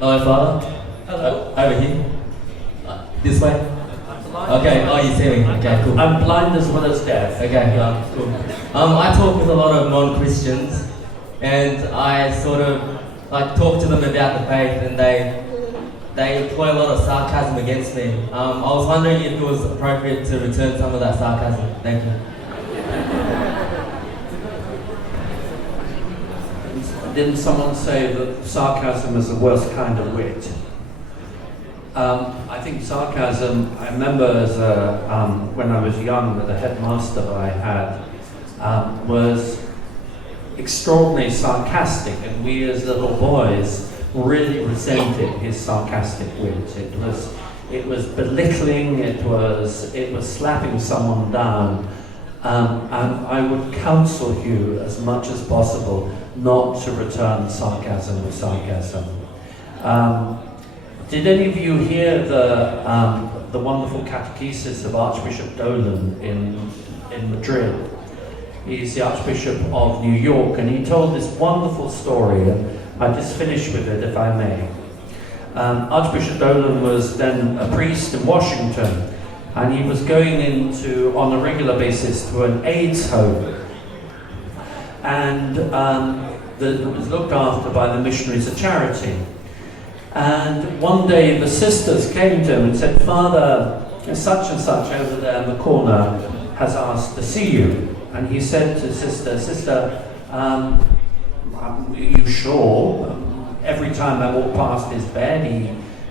Hello, Father. Hello. Over here. This way. Okay. Oh, you see me. Okay, cool. I'm blind as well as deaf. Okay, yeah, cool. I talk with a lot of non-Christians, and I sort of like talk to them about the faith, and they employ a lot of sarcasm against me. I was wondering if it was appropriate to return some of that sarcasm. Thank you. Didn't someone say that sarcasm is the worst kind of wit? I think sarcasm, I remember as when I was young, that the headmaster that I had was extraordinarily sarcastic, and we as little boys really resented his sarcastic wit. It was belittling, it was slapping someone down, and I would counsel you as much as possible not to return sarcasm with sarcasm. Did any of you hear the wonderful catechesis of Archbishop Dolan in Madrid? He's the Archbishop of New York, and he told this wonderful story, and I just finish with it if I may. Archbishop Dolan was then a priest in Washington, and he was going on a regular basis to an AIDS home, and that was looked after by the Missionaries of Charity. And one day the sisters came to him and said, "Father, such and such over there in the corner has asked to see you." And he said to Sister, are you sure? Every time I walk past his bed,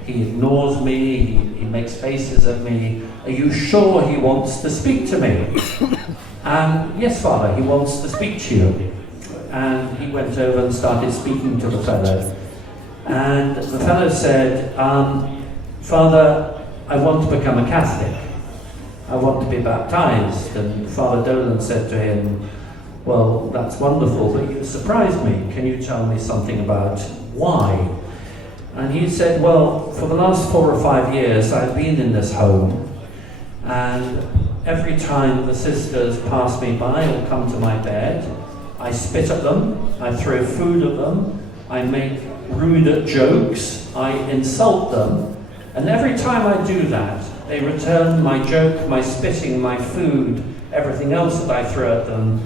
he ignores me, he makes faces at me. Are you sure he wants to speak to me? Yes, Father, he wants to speak to you. And he went over and started speaking to the fellow. And the fellow said, "Father, I want to become a Catholic. I want to be baptized." And Father Dolan said to him, "Well, that's wonderful, but you surprised me. Can you tell me something about why?" And he said, "Well, for the last 4 or 5 years, I've been in this home, and every time the sisters pass me by or come to my bed, I spit at them, I throw food at them, I make rude jokes, I insult them, and every time I do that, they return my joke, my spitting, my food, everything else that I throw at them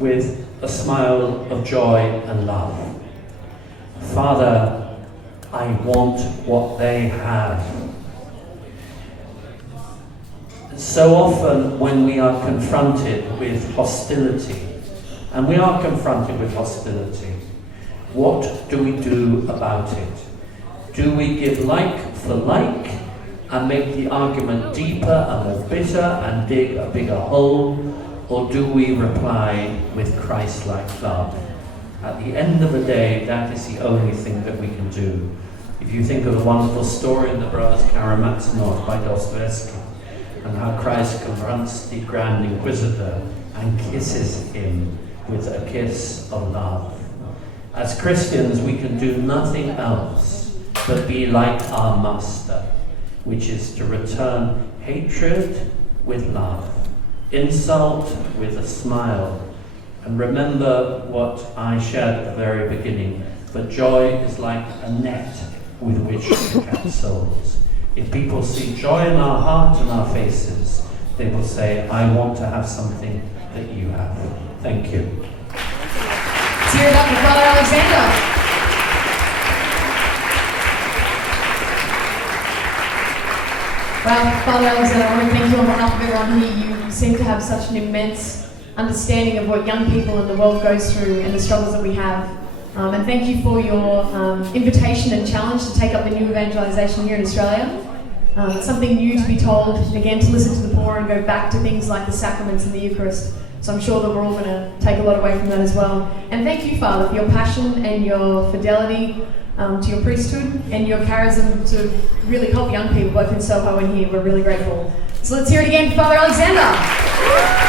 with a smile of joy and love. Father, I want what they have." So often when we are confronted with hostility, and we are confronted with hostility, what do we do about it? Do we give like for like and make the argument deeper and more bitter and dig a bigger hole? Or do we reply with Christ-like love? At the end of the day, that is the only thing that we can do. If you think of the wonderful story in the Brothers Karamazov by Dostoevsky, and how Christ confronts the Grand Inquisitor and kisses him with a kiss of love. As Christians, we can do nothing else but be like our Master, which is to return hatred with love, insult with a smile, and remember what I shared at the very beginning, that joy is like a net with which to catch souls. If people see joy in our heart and our faces, they will say, "I want to have something that you have." Thank you. Let's hear it up for Father Alexander. Well, Father Alexander, I want to thank you on behalf of everyone here. You seem to have such an immense understanding of what young people in the world goes through and the struggles that we have. And thank you for your invitation and challenge to take up the new evangelization here in Australia. It's something new to be told, again, to listen to the poor and go back to things like the sacraments and the Eucharist. So I'm sure that we're all going to take a lot away from that as well. And thank you, Father, for your passion and your fidelity to your priesthood and your charism to really help young people, both in Soho and here. We're really grateful. So let's hear it again for Father Alexander.